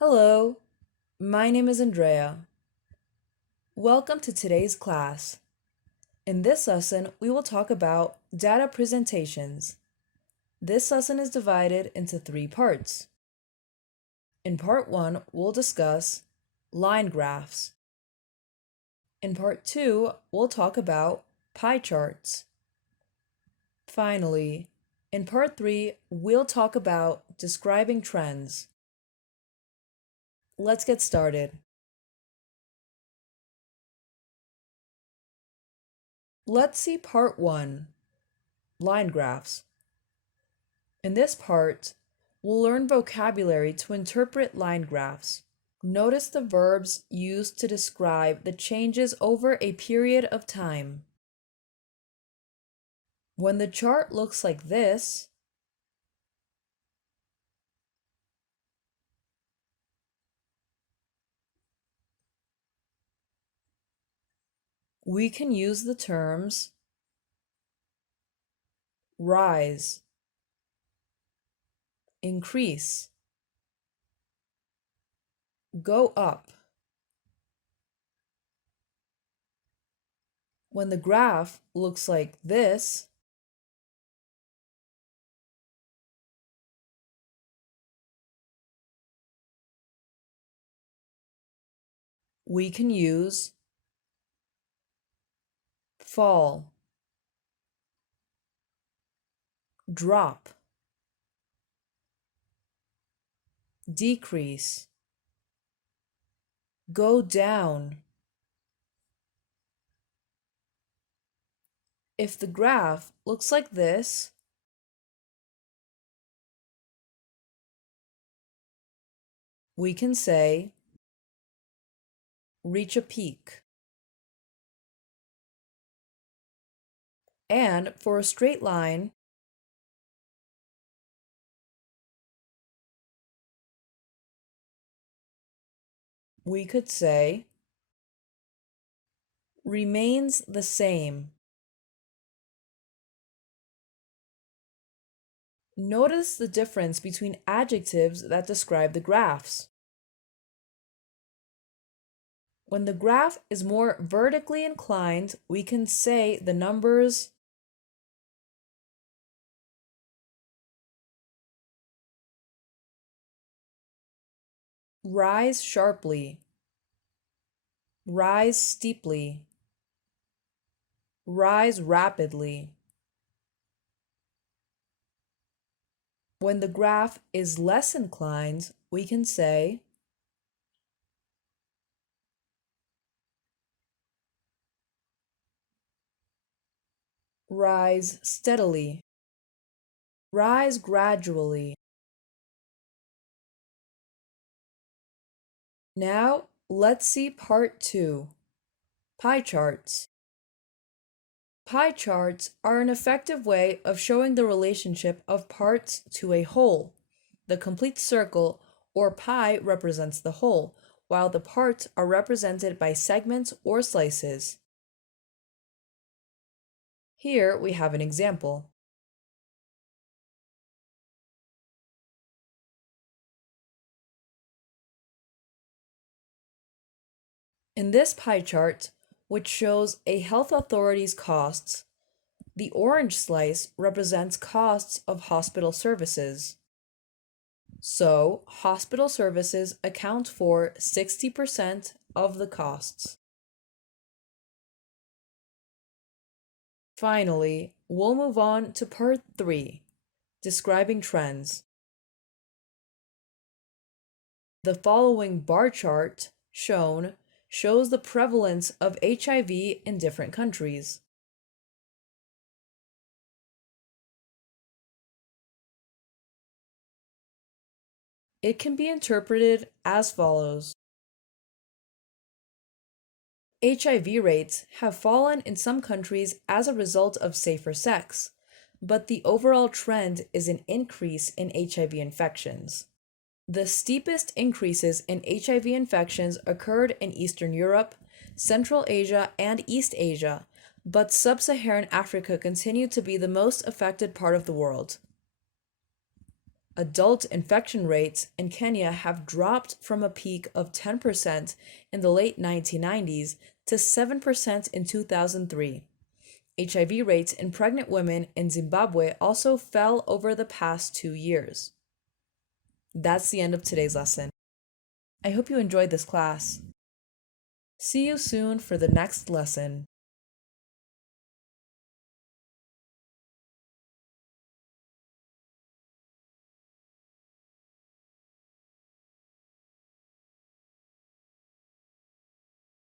Hello, my name is Andrea. Welcome to today's class. In this lesson, we will talk about data presentations. This lesson is divided into three parts. In part 1, we'll discuss line graphs. In part 2, we'll talk about pie charts. Finally, in part 3, we'll talk about describing trends. Let's get started. Let's see part 1, line graphs. In this part, we'll learn vocabulary to interpret line graphs. Notice the verbs used to describe the changes over a period of time. When the chart looks like this, we can use the terms rise, increase, go up. When the graph looks like this, we can use fall, drop, decrease, go down. If the graph looks like this, we can say reach a peak. And for a straight line, we could say remains the same. Notice the difference between adjectives that describe the graphs. When the graph is more vertically inclined, we can say the numbers rise sharply, rise steeply, rise rapidly. When the graph is less inclined, we can say rise steadily, rise gradually. Now, let's see part 2, pie charts. Pie charts are an effective way of showing the relationship of parts to a whole. The complete circle or pie represents the whole, while the parts are represented by segments or slices. Here we have an example. In this pie chart, which shows a health authority's costs, the orange slice represents costs of hospital services. So, hospital services account for 60% of the costs. Finally, we'll move on to part 3, describing trends. The following bar chart shown shows the prevalence of HIV in different countries. It can be interpreted as follows. HIV rates have fallen in some countries as a result of safer sex, but the overall trend is an increase in HIV infections. The steepest increases in HIV infections occurred in Eastern Europe, Central Asia, and East Asia, but Sub-Saharan Africa continued to be the most affected part of the world. Adult infection rates in Kenya have dropped from a peak of 10% in the late 1990s to 7% in 2003. HIV rates in pregnant women in Zimbabwe also fell over the past 2 years. That's the end of today's lesson. I hope you enjoyed this class. See you soon for the next lesson.